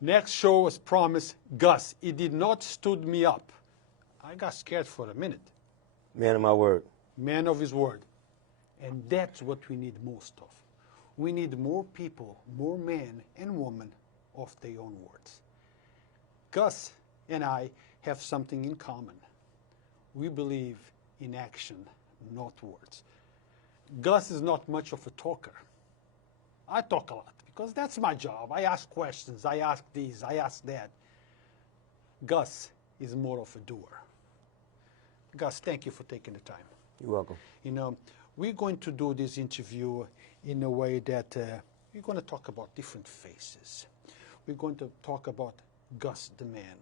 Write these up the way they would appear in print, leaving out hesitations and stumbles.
Next show was promised Gus. He did not stood me up. I got scared for a minute. Man of my word. Man of his word. And that's what we need most of. We need more people, more men and women of their own words. Gus and I have something in common. We believe in action, not words. Gus is not much of a talker. I talk a lot because that's my job. I ask questions, I ask this, I ask that. Gus is more of a doer. Gus, thank you for taking the time. You're welcome. You know, we're going to do this interview in a way that we're going to talk about different faces. We're going to talk about Gus the man,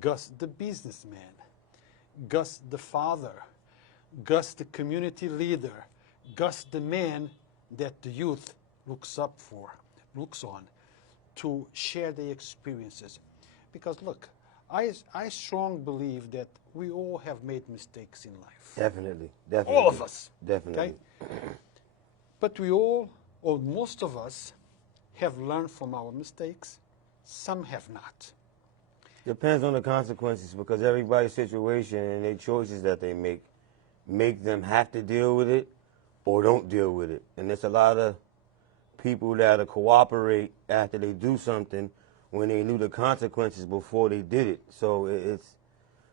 Gus the businessman, Gus the father, Gus the community leader, Gus the man that the youth looks on to share their experiences. Because look, I strongly believe that we all have made mistakes in life. Definitely, definitely. All of us. Definitely. Okay? But we all, or most of us, have learned from our mistakes. Some have not. Depends on the consequences, because everybody's situation and their choices that they make them have to deal with it or don't deal with it. And there's a lot of people that'll cooperate after they do something when they knew the consequences before they did it. So it's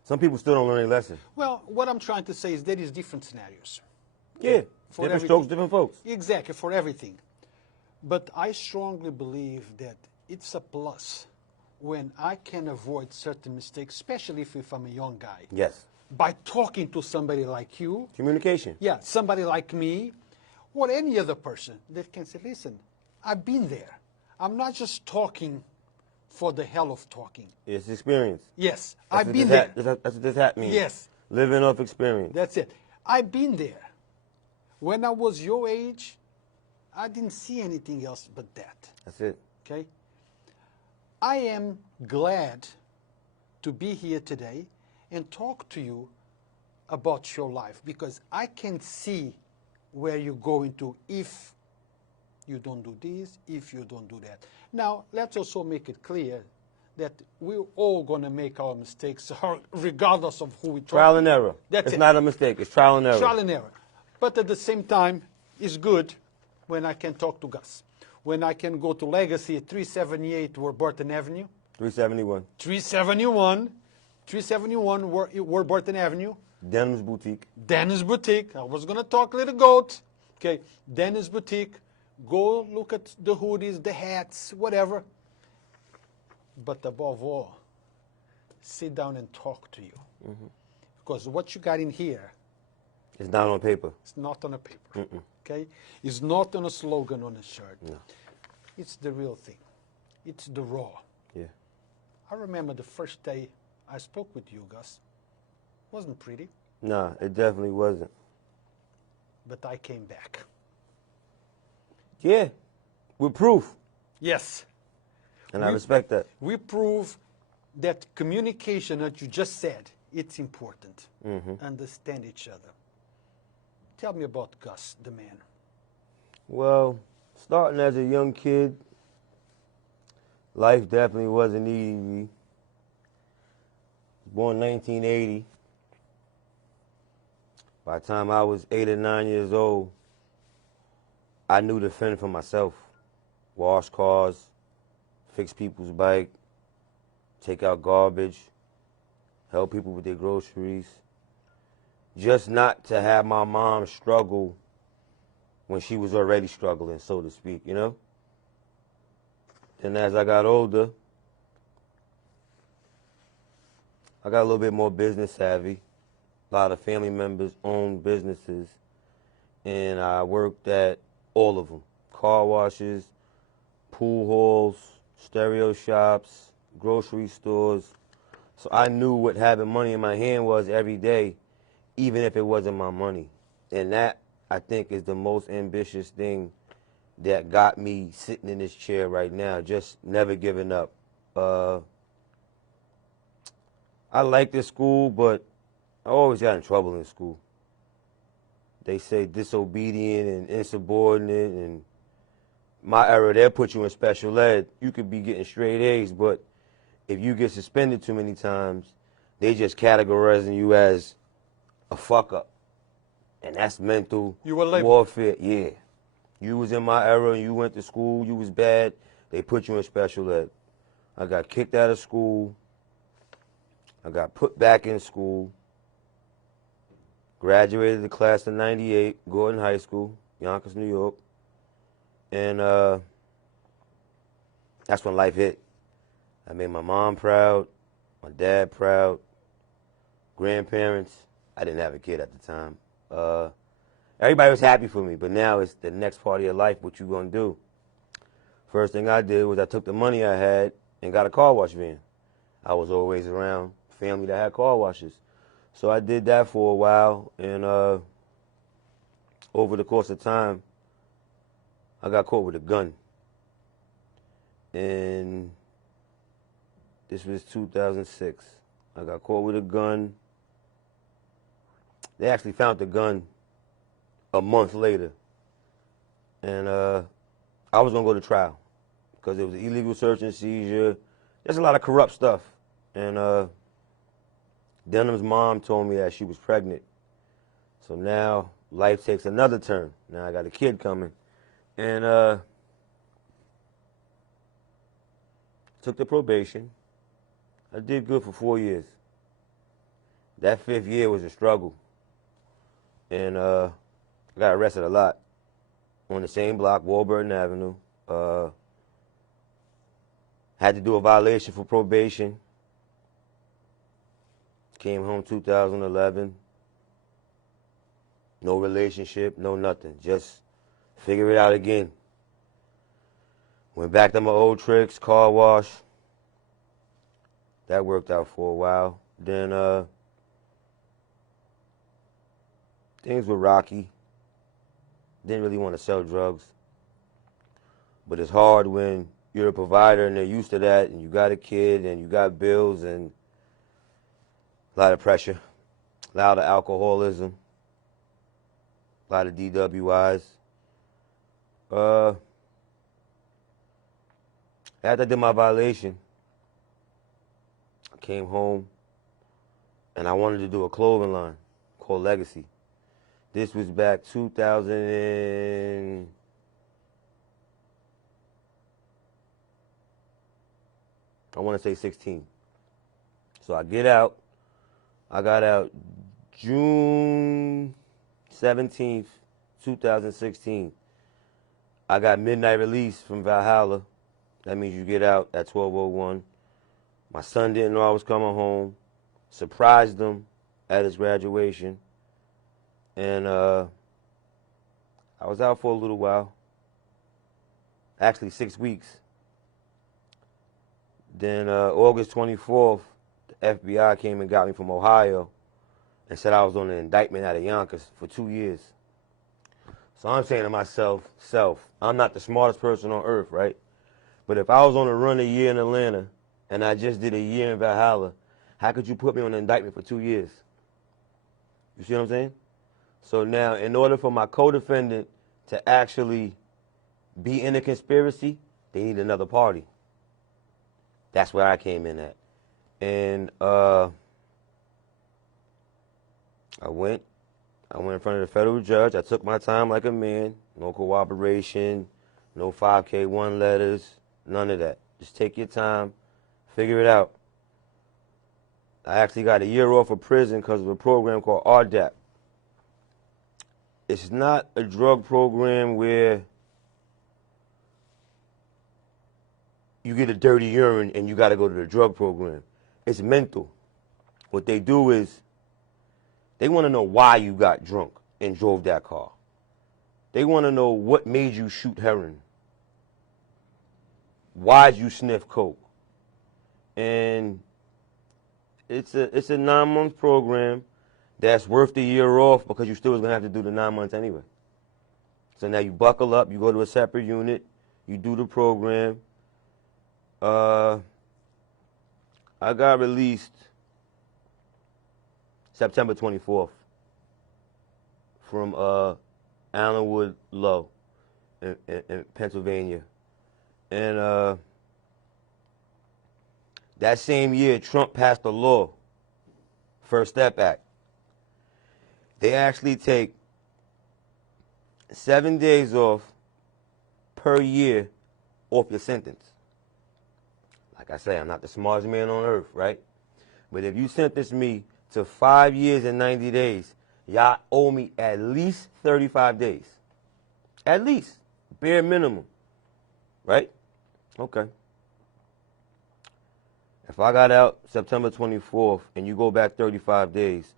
some people still don't learn a lesson. Well, what I'm trying to say is there is different scenarios. Yeah, For different everything. strokes, different folks. Exactly, for everything. But I strongly believe that it's a plus when I can avoid certain mistakes, especially if I'm a young guy. Yes. By talking to somebody like you. Communication. Yeah, somebody like me or any other person that can say, listen, I've been there. I'm not just talking for the hell of talking. It's experience. Yes, That's I've what been this there. That's what this hat means. Yes. Living off experience. That's it. I've been there. When I was your age, I didn't see anything else but that. That's it. Okay? I am glad to be here today and talk to you about your life because I can see where you're going to if you don't do this, if you don't do that. Now, let's also make it clear that we're all going to make our mistakes regardless of who we talk to. Trial and error. That's it's it. not a mistake. It's trial and error. Trial and error. But at the same time, it's good when I can talk to Gus. When I can go to Legacy at 378 Warburton Avenue. 371. 371 Warburton Avenue. Denim's Boutique. Dennis Boutique. I was going to talk Little Goat. Okay, Dennis Boutique. Go look at the hoodies, the hats, whatever. But above all, sit down and talk to you. Mm-hmm. Because what you got in here, it's not on paper. it's not on a paper. Okay? It's not on a slogan on a shirt. No. It's the real thing. It's the raw. Yeah. I remember the first day I spoke with you, Gus. Wasn't pretty, Nah, it definitely wasn't. but I came back. Yeah. With proof. Yes. And I respect that. We prove that communication, that you just said, it's important. Understand each other. Tell me about Gus, the man. Well, starting as a young kid, life definitely wasn't easy. Born 1980. By the time I was 8 or 9 years old, I knew to fend for myself. Wash cars, fix people's bike, take out garbage, help people with their groceries. Just not to have my mom struggle when she was already struggling, so to speak, you know? Then as I got older, I got a little bit more business savvy. A lot of family members owned businesses, and I worked at all of them. Car washes, pool halls, stereo shops, grocery stores. So I knew what having money in my hand was every day, even if it wasn't my money. And that, I think, is the most ambitious thing that got me sitting in this chair right now, just never giving up. I liked this school, but I always got in trouble in school. They say disobedient and insubordinate, and my era, they'll put you in special ed. You could be getting straight A's, but if you get suspended too many times, they just categorizing you as a fuck up. And that's mental You were labeled. warfare. Yeah. You was in my era, you went to school, you was bad, they put you in special ed. I got kicked out of school. I got put back in school. Graduated the class of 98, Gordon High School, Yonkers, New York. And that's when life hit. I made my mom proud, my dad proud, grandparents. I didn't have a kid at the time. Everybody was happy for me, but now it's the next part of your life, what you gonna do? First thing I did was I took the money I had and got a car wash van. I was always around family that had car washes. So I did that for a while, and over the course of time, I got caught with a gun. And this was 2006. I got caught with a gun. They actually found the gun a month later. And I was going to go to trial because it was an illegal search and seizure. There's a lot of corrupt stuff. And Denham's mom told me that she was pregnant. So now life takes another turn. Now I got a kid coming. And took the probation. I did good for 4 years. That 5th year was a struggle. And I got arrested a lot on the same block, Warburton Avenue. Had to do a violation for probation. Came home 2011. No relationship, no nothing. Just figure it out again. Went back to my old tricks, car wash. That worked out for a while. Then things were rocky. Didn't really want to sell drugs. But it's hard when you're a provider and they're used to that and you got a kid and you got bills and a lot of pressure, a lot of alcoholism, a lot of DWIs. After I did my violation, I came home and I wanted to do a clothing line called Legacy. This was back 2000 and I want to say 16. So I got out June 17th, 2016. I got midnight release from Valhalla. That means you get out at 12:01. My son didn't know I was coming home. Surprised him at his graduation. And I was out for a little while. Actually, 6 weeks. Then August 24th, the FBI came and got me from Ohio and said I was on an indictment out of Yonkers for 2 years. So I'm saying to myself, I'm not the smartest person on earth, right? But if I was on a run a year in Atlanta and I just did a year in Valhalla, how could you put me on an indictment for 2 years? You see what I'm saying? So now, in order for my co-defendant to actually be in a conspiracy, they need another party. That's where I came in at. And I went in front of the federal judge. I took my time like a man. No cooperation, no 5K1 letters, none of that. Just take your time, figure it out. I actually got a year off of prison because of a program called RDAP. It's not a drug program where you get a dirty urine and you got to go to the drug program. It's mental. What they do is they want to know why you got drunk and drove that car. They want to know what made you shoot heroin. Why'd you sniff coke? And it's a 9-month program that's worth the year off because you still was going to have to do the 9 months anyway. So now you buckle up, you go to a separate unit, you do the program. I got released September 24th from Allenwood Low. in Pennsylvania. And that same year, Trump passed a law, First Step Act. They actually take 7 days off per year off your sentence. Like I say, I'm not the smartest man on earth, right? But if you sentence me to 5 years and 90 days, y'all owe me at least 35 days. At least. Bare minimum. Right? Okay. If I got out September 24th and you go back 35 days,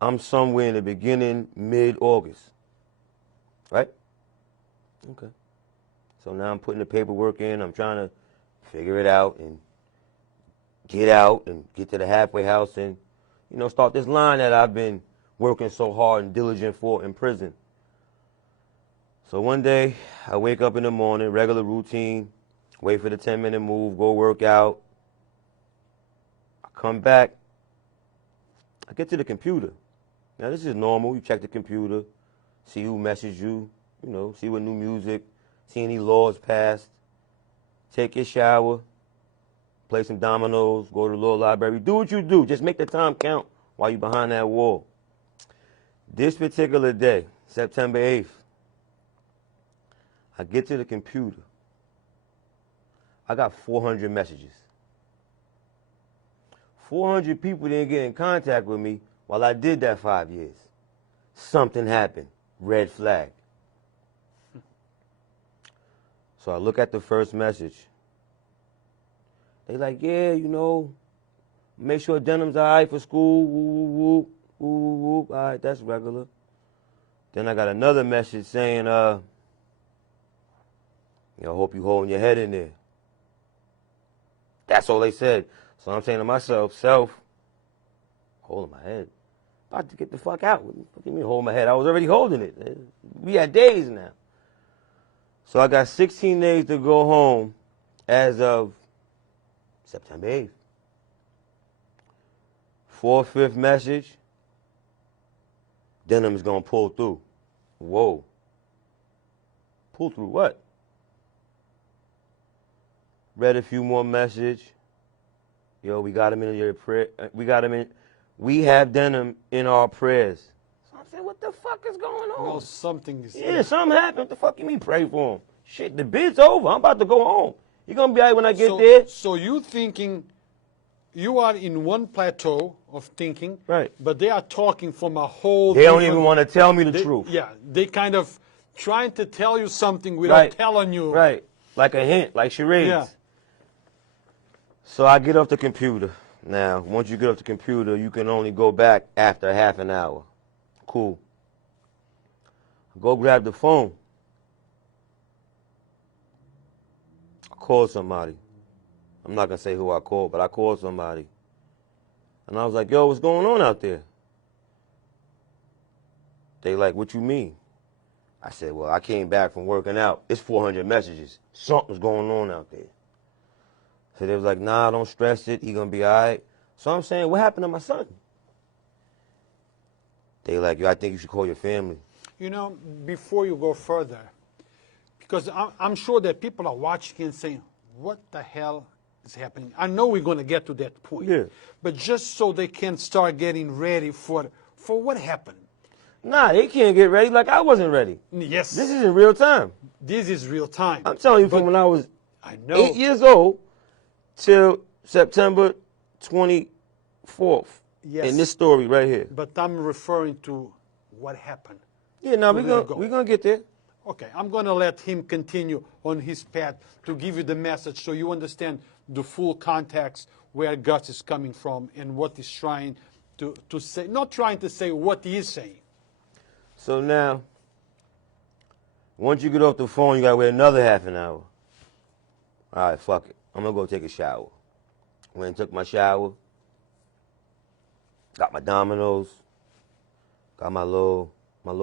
I'm somewhere in the beginning, mid-August. Right? Okay. So now I'm putting the paperwork in. I'm trying to figure it out and get out and get to the halfway house and, start this line that I've been working so hard and diligent for in prison. So one day, I wake up in the morning, regular routine, wait for the 10-minute move, go work out. I come back. I get to the computer. Now, this is normal. You check the computer, see who messaged you, see what new music, see any laws passed, take your shower, play some dominoes, go to the law library. Do what you do. Just make the time count while you're behind that wall. This particular day, September 8th, I get to the computer. I got 400 messages. 400 people didn't get in contact with me while I did that 5 years. Something happened. Red flag. So I look at the first message. They like, yeah, make sure denim's all right for school. Woo, woo, woo, woo, woo. All right, that's regular. Then I got another message saying, hope you holding your head in there. That's all they said. So I'm saying to myself, holding my head. About to get the fuck out. What do you mean holding my head? I was already holding it. We had days now. So I got 16 days to go home as of September 8th. 4th, 5th message. Denim's gonna pull through. Whoa. Pull through what? Read a few more messages. Yo, we got him in your prayer. We have denim in our prayers. So I'm saying, what the fuck is going on? Well, something is... Yeah, something happened. What the fuck you mean pray for him? Shit, the bid's over. I'm about to go home. You gonna be all right when I get there? So you thinking, you are in one plateau of thinking, right? But they are talking from a whole. They don't even want to tell me the truth. Yeah, they kind of trying to tell you something without telling you. Right, like a hint, like charades. Yeah. So I get off the computer. Now, once you get off the computer, you can only go back after half an hour. Cool. Go grab the phone. I called somebody. I'm not going to say who I called, but I called somebody. And I was like, yo, what's going on out there? They like, what you mean? I said, well, I came back from working out. It's 400 messages. Something's going on out there. So they was like, nah, don't stress it. He going to be all right. So I'm saying, what happened to my son? They like, yo, I think you should call your family. Before you go further, because I'm sure that people are watching and saying, what the hell is happening? I know we're going to get to that point. Yeah. But just so they can start getting ready for what happened. Nah, they can't get ready like I wasn't ready. Yes. This is in real time. This is real time. I'm telling you, from when I was 8 years old till September 24th. Yes. In this story right here. But I'm referring to what happened. Yeah, no, we're gonna get there. Okay, I'm going to let him continue on his path to give you the message so you understand the full context where Gus is coming from and what he's trying to say. Not trying to say, what he is saying. So now, once you get off the phone, you got to wait another half an hour. All right, fuck it. I'm going to go take a shower. Went and took my shower. Got my dominoes. Got my little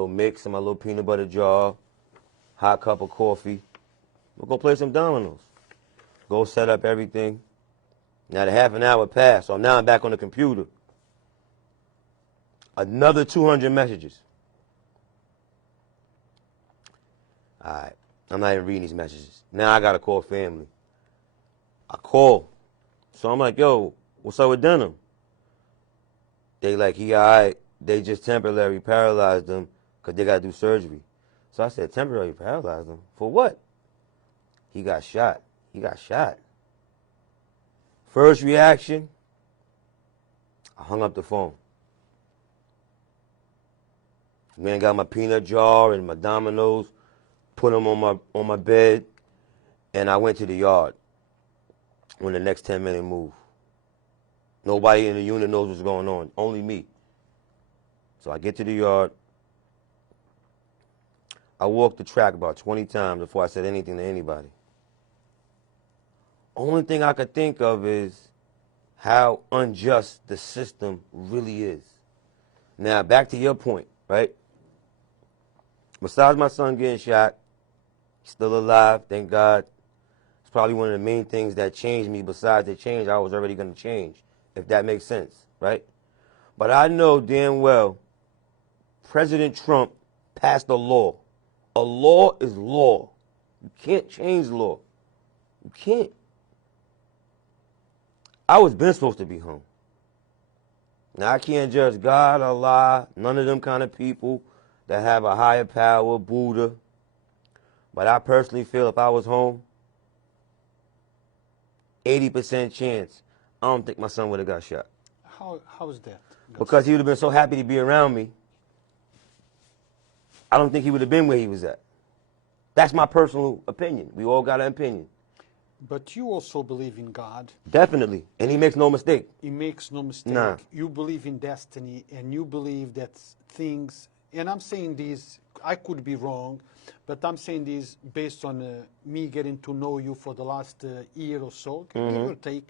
mix and my little peanut butter jar. Hot cup of coffee. We'll go play some dominoes. Go set up everything. Now the half an hour passed, so now I'm back on the computer. Another 200 messages. All right. I'm not even reading these messages. Now I got to call family. I call. So I'm like, yo, what's up with Denham? They like, he all right. They just temporarily paralyzed him because they got to do surgery. So I said, temporarily paralyzed him? For what? He got shot. He got shot. First reaction, I hung up the phone. Man got my peanut jar and my Dominoes, put them on my bed, and I went to the yard on the next 10-minute move. Nobody in the unit knows what's going on, only me. So I get to the yard. I walked the track about 20 times before I said anything to anybody. Only thing I could think of is how unjust the system really is. Now, back to your point, right? Besides my son getting shot, he's still alive, thank God. It's probably one of the main things that changed me. Besides the change I was already going to change, if that makes sense, right? But I know damn well President Trump passed a law. A law is law. You can't change law. You can't. I was been supposed to be home. Now, I can't judge God, Allah, none of them kind of people that have a higher power, Buddha. But I personally feel if I was home, 80% chance, I don't think my son would have got shot. How is that? Because he would have been so happy to be around me. I don't think he would have been where he was at. That's my personal opinion. We all got an opinion. But you also believe in God. Definitely. And he makes no mistake. He makes no mistake. Nah. You believe in destiny, and you believe that things, and I'm saying these, I could be wrong, but I'm saying these based on me getting to know you for the last year or so, give or take,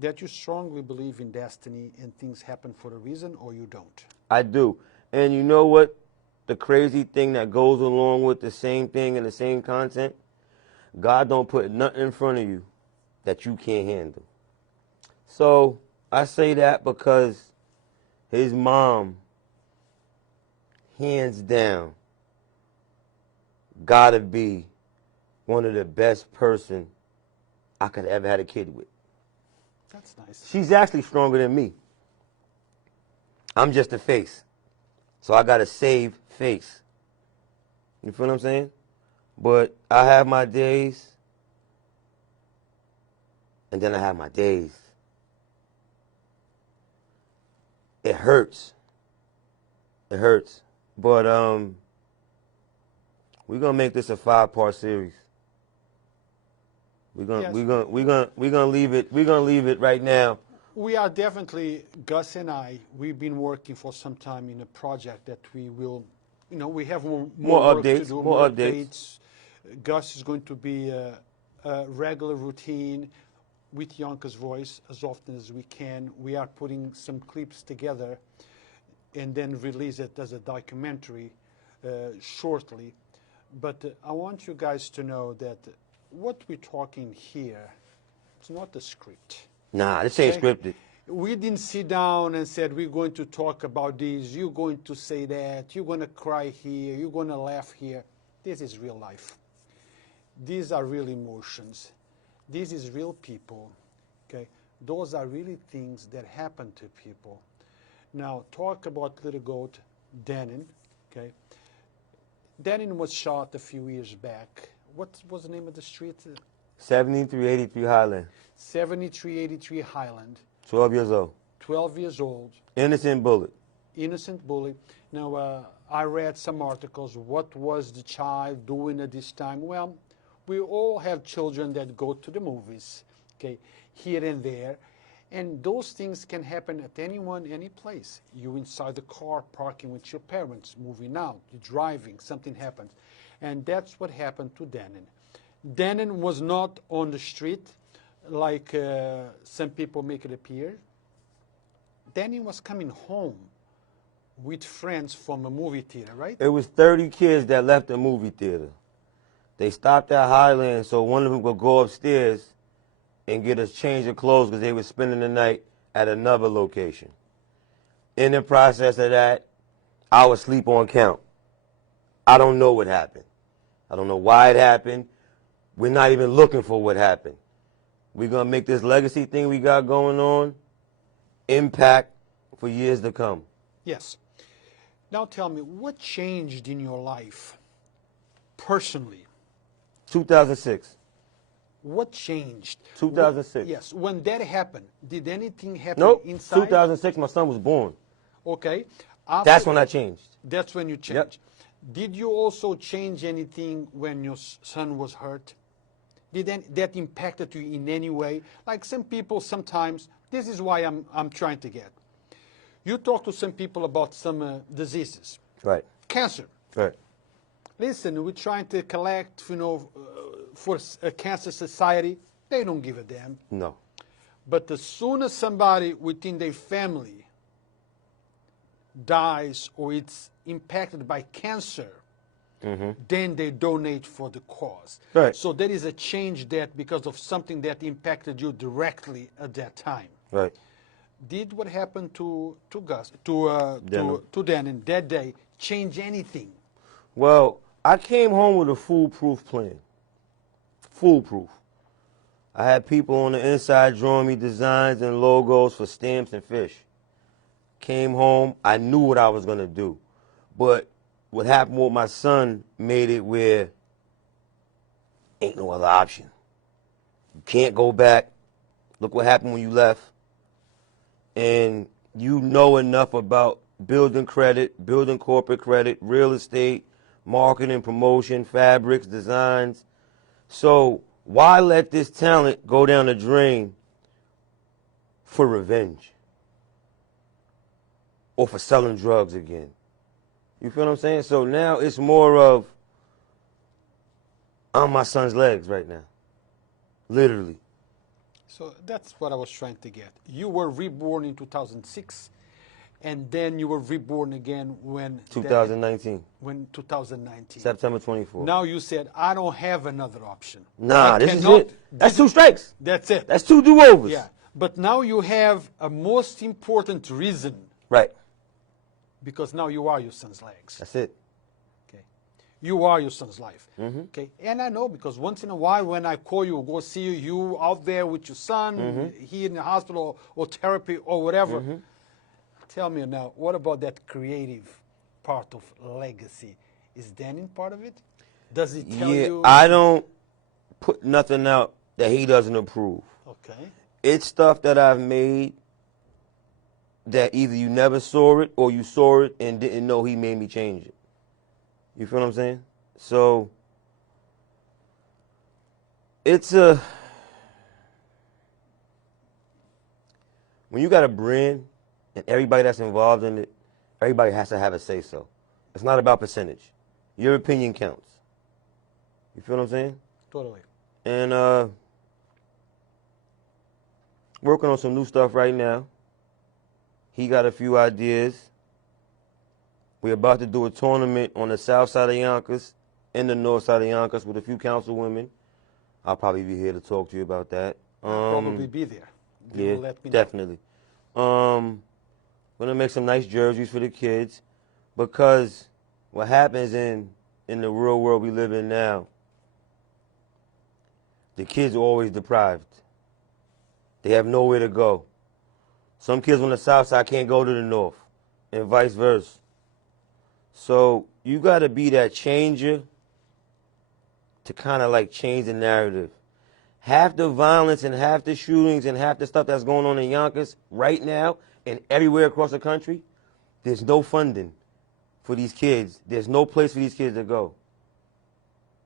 that you strongly believe in destiny and things happen for a reason, or you don't. I do. And you know what? The crazy thing that goes along with the same thing and the same content, God don't put nothing in front of you that you can't handle. So I say that because his mom, hands down, gotta be one of the best person I could ever had a kid with. That's nice. She's actually stronger than me. I'm just a face. So I gotta save face. You feel what I'm saying? But I have my days, and then I have my days. It hurts. It hurts. But we're gonna make this a 5-part series. We're gonna leave it right now. We are definitely, Gus and I, we've been working for some time in a project that we will, we have more work updates, to do, more updates. Gus is going to be a regular routine with Yonkers Voice as often as we can. We are putting some clips together and then release it as a documentary shortly. But I want you guys to know that what we're talking here, it's not a script. Nah, this ain't scripted. We didn't sit down and said, we're going to talk about this, you're going to say that, you're going to cry here, you're going to laugh here. This is real life. These are real emotions. This is real people. Okay? Those are really things that happen to people. Now, talk about little goat Denon. Okay? Denon was shot a few years back. What was the name of the street? 7383 Highland. 7383 Highland. 12 years old. 12 years old. Innocent bullet. Innocent bullet. Now, I read some articles. What was the child doing at this time? Well, we all have children that go to the movies, okay, here and there. And those things can happen at anyone, any place. You inside the car, parking with your parents, moving out, you're driving, something happens. And that's what happened to Denon. Denon was not on the street like some people make it appear. Denon was coming home with friends from a movie theater, right? It was 30 kids that left the movie theater. They stopped at Highland so one of them could go upstairs and get a change of clothes because they were spending the night at another location. In the process of that, I was asleep on count. I don't know what happened. I don't know why it happened. We're not even looking for what happened. We're going to make this legacy thing we got going on impact for years to come. Yes. Now tell me, what changed in your life personally? 2006. What changed? 2006. Yes. When that happened, did anything happen Nope. inside? 2006, my son was born. Okay. That's when I changed. That's when you changed. Yep. Did you also change anything when your son was hurt? Did that impacted you in any way? Like some people sometimes, this is why I'm trying to get. You talk to some people about some diseases. Right. Cancer. Right. Listen, we're trying to collect, for a cancer society. They don't give a damn. No. But as soon as somebody within their family dies or it's impacted by cancer, then they donate for the cause. Right. So there is a change that because of something that impacted you directly at that time. Right. Did what happened to Gus, to Dan in that day change anything? Well, I came home with a foolproof plan. Foolproof. I had people on the inside drawing me designs and logos for stamps and fish. Came home, I knew what I was going to do. But what happened with my son made it where ain't no other option. You can't go back. Look what happened when you left. And you know enough about building credit, building corporate credit, real estate, marketing, promotion, fabrics, designs. So why let this talent go down the drain for revenge? Or for selling drugs again? You feel what I'm saying? So now it's more of, I'm my son's legs right now. Literally. So that's what I was trying to get. You were reborn in 2006, and then you were reborn again when 2019. When 2019. September 24th. Now you said, I don't have another option. Nah, this is it. That's two strikes. That's it. That's two do-overs. Yeah. But now you have a most important reason. Right. Because now you are your son's legs. That's it. Okay. You are your son's life. Okay. And I know because once in a while when I call you, go see you out there with your son, he in the hospital or therapy or whatever. Tell me now, what about that creative part of legacy? Is Danny part of it? Does he tell you? I don't put nothing out that he doesn't approve. Okay. It's stuff that I've made that either you never saw it or you saw it and didn't know he made me change it. You feel what I'm saying? So it's when you got a brand and everybody that's involved in it, everybody has to have a say-so. It's not about percentage. Your opinion counts. You feel what I'm saying? Totally. And working on some new stuff right now. He got a few ideas. We're about to do a tournament on the south side of Yonkers and the north side of Yonkers with a few councilwomen. I'll probably be here to talk to you about that. I'll probably be there. You will let me know. Definitely. Gonna make some nice jerseys for the kids because what happens in the real world we live in now, the kids are always deprived. They have nowhere to go. Some kids on the south side can't go to the north, and vice versa. So you got to be that changer to kind of like change the narrative. Half the violence and half the shootings and half the stuff that's going on in Yonkers right now and everywhere across the country, there's no funding for these kids. There's no place for these kids to go.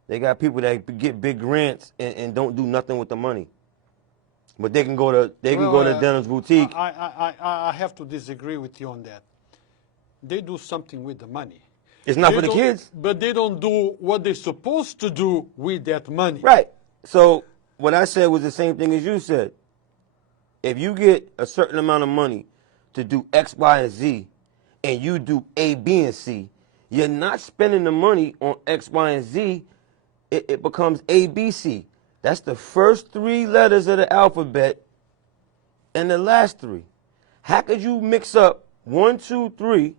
They got people that get big grants and don't do nothing with the money. But they can go to Denham's boutique. I have to disagree with you on that. They do something with the money. It's not for the kids. But they don't do what they're supposed to do with that money. Right. So what I said was the same thing as you said. If you get a certain amount of money to do X, Y, and Z, and you do A, B, and C, you're not spending the money on X, Y, and Z. It becomes A, B, C. That's the first three letters of the alphabet and the last three. How could you mix up 1, 2, 3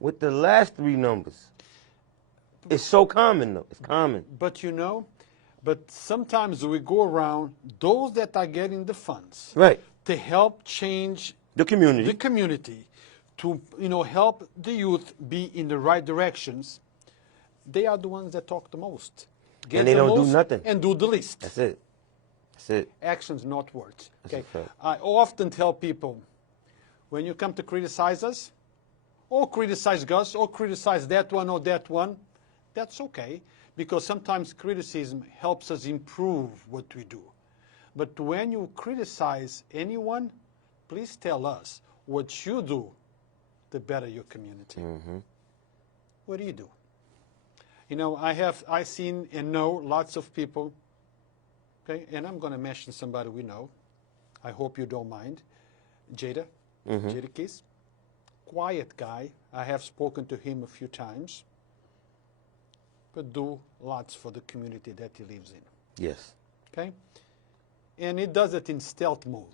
with the last three numbers? It's so common, though. It's common. But you know, but sometimes we go around those that are getting the funds Right. to help change The community. the community, to help the youth be in the right directions. They are the ones that talk the most, get And they the don't do most, nothing. and do the least. That's it. That's it. Actions, not words. That's a Okay. fact. I often tell people, when you come to criticize us, or criticize Gus, or criticize that one or that one, that's okay, because sometimes criticism helps us improve what we do. But when you criticize anyone, please tell us what you do to better your community. Mm-hmm. What do you do? You know, I've seen and know lots of people, okay, and I'm going to mention somebody we know. I hope you don't mind. Jada, Jada Kiss. Quiet guy. I have spoken to him a few times, but do lots for the community that he lives in. Yes. Okay? And he does it in stealth mode,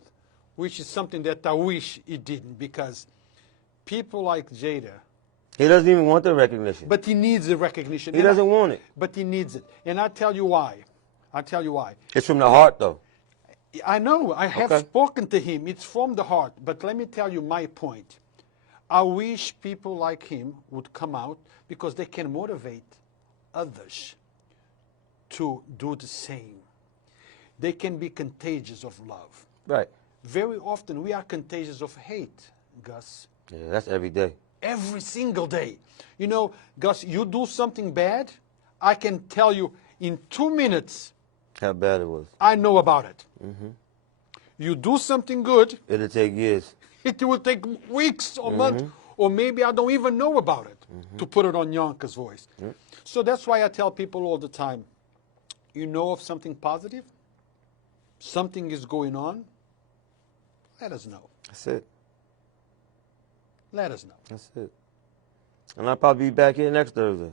which is something that I wish he didn't, because people like Jada, He doesn't even want the recognition. but he needs the recognition. He doesn't want it. But he needs it. And I'll tell you why. I'll tell you why. It's from the heart, though. I know. I have Okay. spoken to him. It's from the heart. But let me tell you my point. I wish people like him would come out, because they can motivate others to do the same. They can be contagious of love. Right. Very often we are contagious of hate, Gus. Yeah, that's every day. Every single day. You know, Gus, you do something bad, I can tell you in 2 minutes, How bad it was. I know about it. You do something good, It'll take years. it will take weeks or months, or maybe I don't even know about it, to put it on Yonkers' voice. So that's why I tell people all the time, you know of something positive, something is going on, let us know. That's it. Let us know. That's it. And I'll probably be back here next Thursday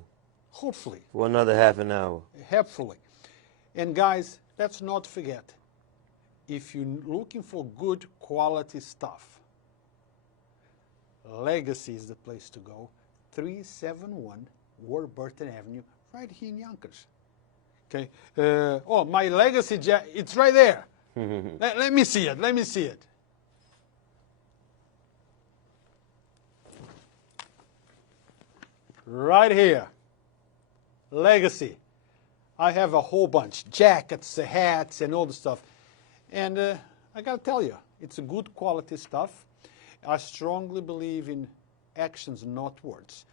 Hopefully. for another half an hour. Helpfully. And guys, let's not forget, if you're looking for good quality stuff, Legacy is the place to go. 371 Warburton Avenue, right here in Yonkers. Okay. Oh, my Legacy jacket, it's right there. Let me see it. Let me see it. Right here. Legacy. I have a whole bunch. Jackets, hats, and all the stuff. And I got to tell you, it's a good quality stuff. I strongly believe in actions, not words.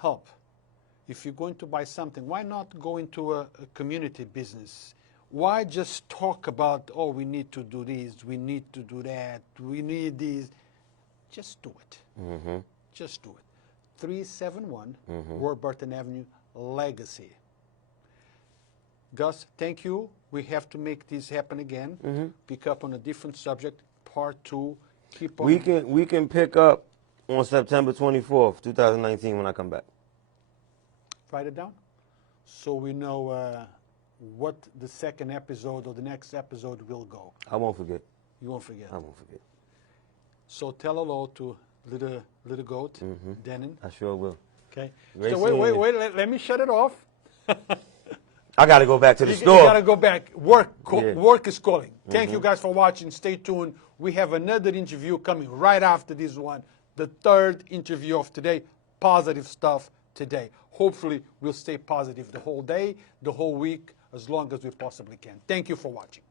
Help. If you're going to buy something, why not go into a community business? Why just talk about, oh, we need to do this, we need to do that, we need this. Just do it. Just do it. 371 Warburton Avenue, Legacy. Gus, thank you. We have to make this happen again. Pick up on a different subject, part 2. Keep on. We can pick up on September 24th, 2019 when I come back. Write it down so we know what the second episode or the next episode will go. I won't forget. You won't forget. I won't forget. So tell hello to little goat, Denon. I sure will. Okay. Great So seeing you. wait. Let me shut it off. I got to go back to the You store. got to go back. Work is calling. Thank you guys for watching. Stay tuned. We have another interview coming right after this one. The 3rd interview of today. Positive stuff today. Hopefully, we'll stay positive the whole day, the whole week, as long as we possibly can. Thank you for watching.